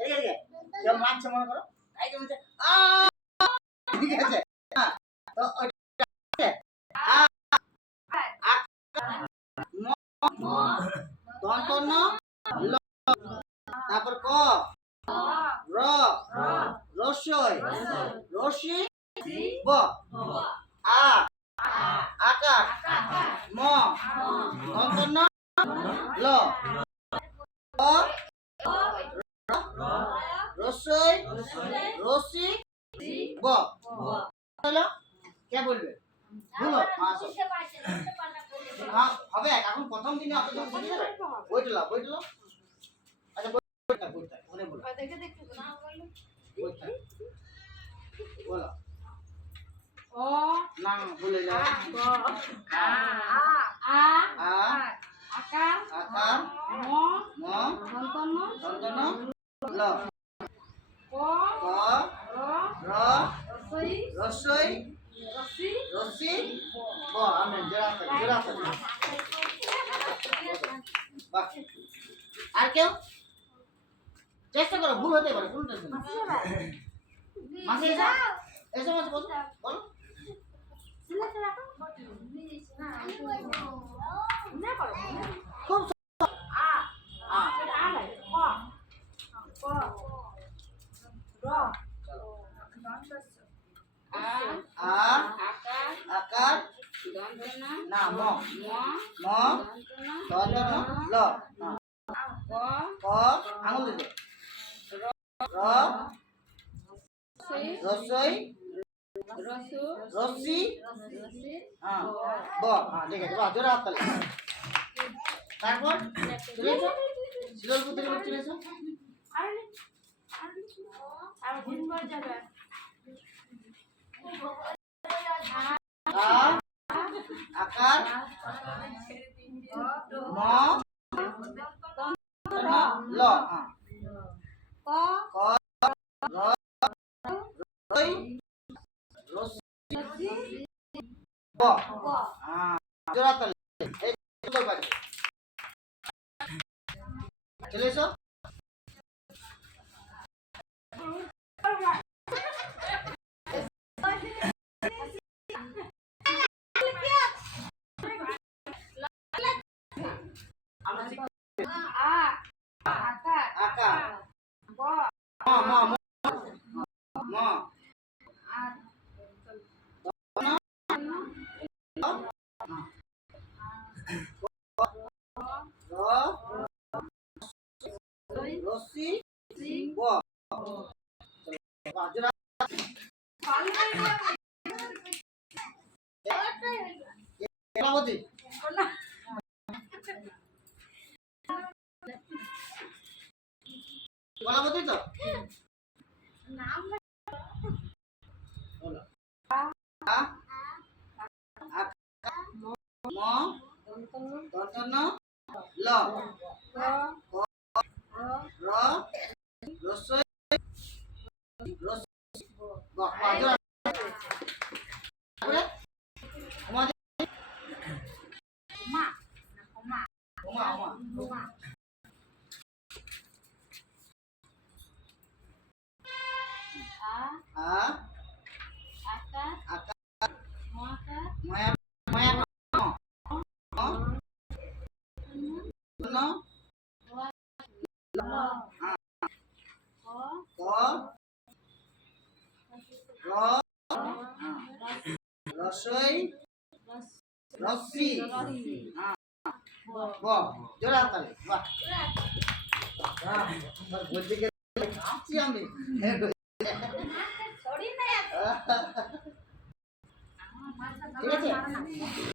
এদিকে কেউ মারছে মনে করো তাই কি বলছে আ ঠিক আছে হ্যাঁ তো ওইটা আ ম দন্ত ন ল তারপর ক র রসই রসি ব আ আকার ম দন্ত ন ল ক রসই রসি ব হলো কে বলবে বলো হ্যাঁ হবে এখন প্রথম দিনে অত দূর বুঝে যাবে বইটা আচ্ছা বইটা মনে বলো দেখে দেখতে না বললে বইটা বলো ও না বলে যাও আ আ আ আকার আকার ম ম দন্তন ল ক ক র রসই রসি ব আমি জোড়া বাহ আর কেউ চেষ্টা করো ভুল হতে পারে ভুল টেনশন মাসি এসো মাসি বলো বলো খুব আ আ আকার না ম দন্তন ল ক আঙুল দিতে র রসই রসি হ্যাঁ ব হ্যাঁ ঠিক আছে বাহ জোরে হাত তালি তারপর চলেছো শিললপুর থেকে চলেছো আর ঘুরবার যাবে আকার ম ল ক র রই রসি ব হ্যাঁ জোড়া তালি এই সুন্দর বাজে চলে এসো আকার ম ম ম রসি ব জোড়া কলাবতী কলাবতী তো নাম বলো আ ম দন্তন ল ক র রসই রসি ব জোড়া তারপরে আমাদের ওমা আকার মায়া মায়া ন ক র রসই রসি ব জোড়া তালি বাহ বলতে গেলে আমি